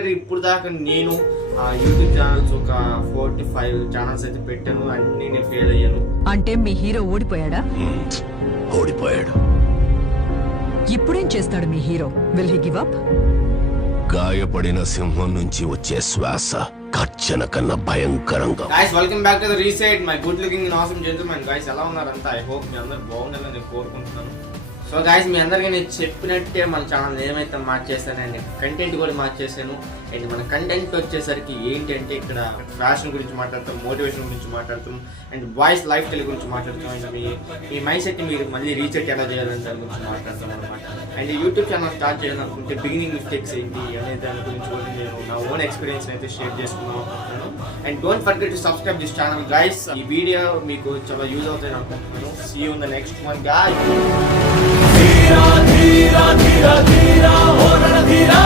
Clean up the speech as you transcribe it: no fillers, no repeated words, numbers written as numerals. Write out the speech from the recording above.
ఇప్పుడు దాకా నేను యూట్యూబ్ ఛానల్స్ ఒక 4 to 5 ఛానల్స్ అయితే పెట్టాను, అన్ని నేను ఫెయిల్ అయ్యాను. అంటే మీ హీరో ఓడిపోయాడా? ఓడిపోయాడు. ఇప్పుడేం చేస్తాడు మీ hero? Will he give up? గాయపడిన సింహం నుంచి వచ్చే శ్వాస గర్జన కన్నా భయంకరంగా. Guys welcome back to the reset my good looking and awesome gentlemen. Guys ఎలా ఉన్నారంతా? ఐ హోప్ మీ అందరూ బాగుండాలని నేను కోరుకుంటున్నాను. సో గైస్ మీ అందరికీ నేను చెప్పినట్టే మన ఛానల్ ఏమైతే మార్చేసానండి, కంటెంట్ కూడా మార్చేసాను. అండ్ మన కంటెంట్ వచ్చేసరికి ఏంటంటే ఇక్కడ ఫ్యాషన్ గురించి మాట్లాడతాం, మోటివేషన్ గురించి మాట్లాడతాం, అండ్ బాయ్స్ లైఫ్ స్టైల్ గురించి మాట్లాడతాం. అండ్ మీ మైండ్ సెట్ మీరు మళ్ళీ రీసెట్ ఎలా చేయాలని దాని గురించి మాట్లాడతాం అనమాట. అండ్ యూట్యూబ్ ఛానల్ స్టార్ట్ చేయాలనుకుంటే బిగినింగ్ మిస్టేక్స్ ఏంటి అనే దాని గురించి కూడా నేను నా ఓన్ ఎక్స్పీరియన్స్ అయితే షేర్ చేసుకుందాం అనుకుంటున్నాను. And don't forget to subscribe this channel guys. ఈ వీడియో మీకు చాలా యూజ్ అవుతుంది అనుకుంటున్నాను. See you in the next one guys. धीरा धीरा धीरा धीरा हो रणधीरा